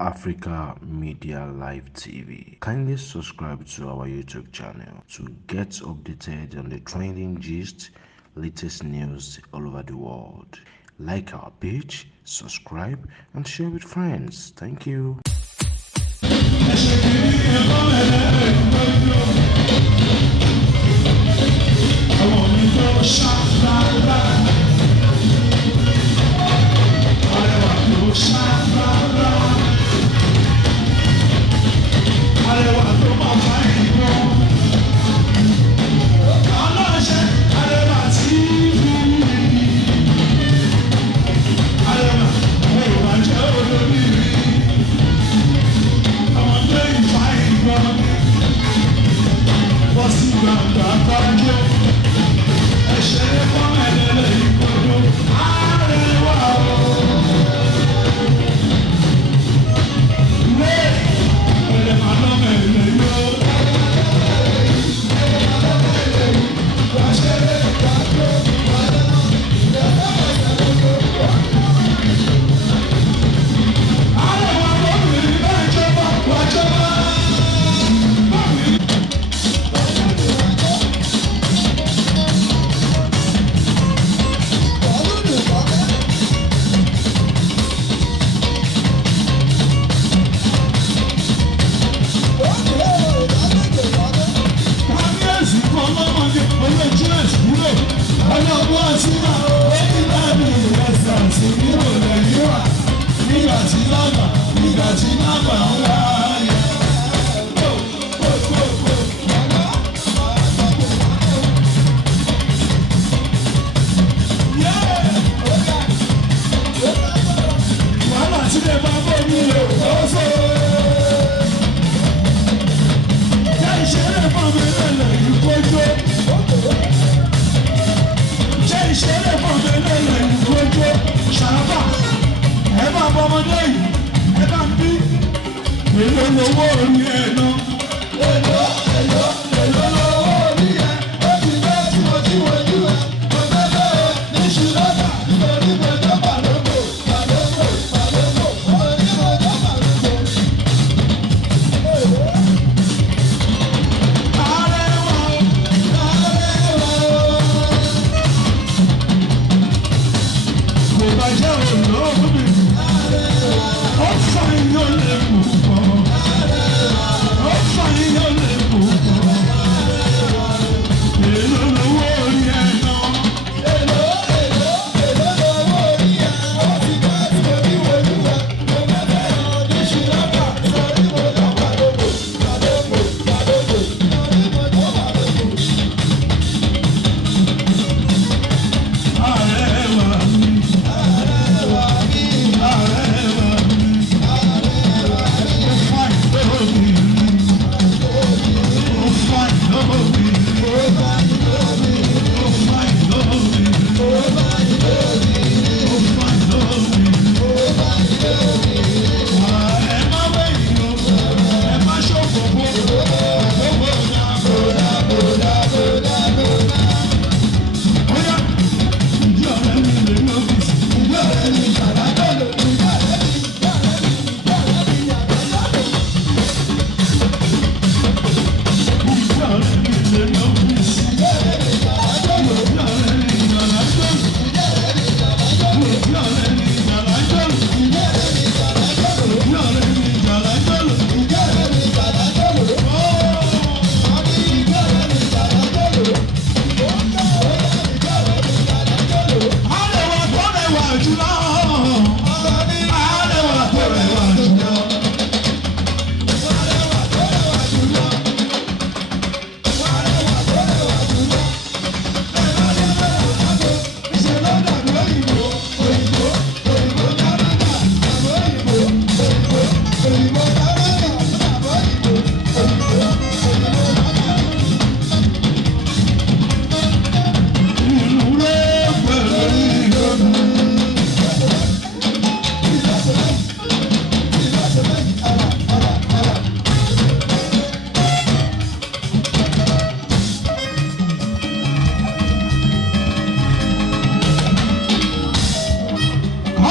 Africa Media Live TV. Kindly subscribe to our YouTube channel to get updated on the trending gist, latest news all over the world. Like our page, subscribe, and share with friends. Thank you.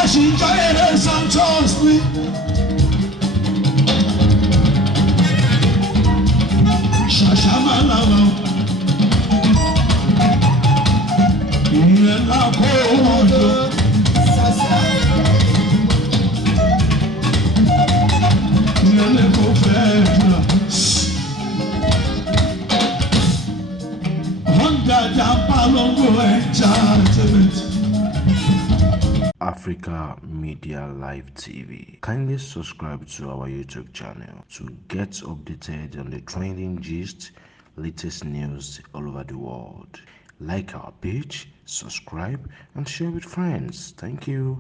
She try and some trust me. Africa Media Live TV. Kindly subscribe to our YouTube channel to get updated on the trending gist, latest news all over the world. Like our page, subscribe, and share with friends. Thank you.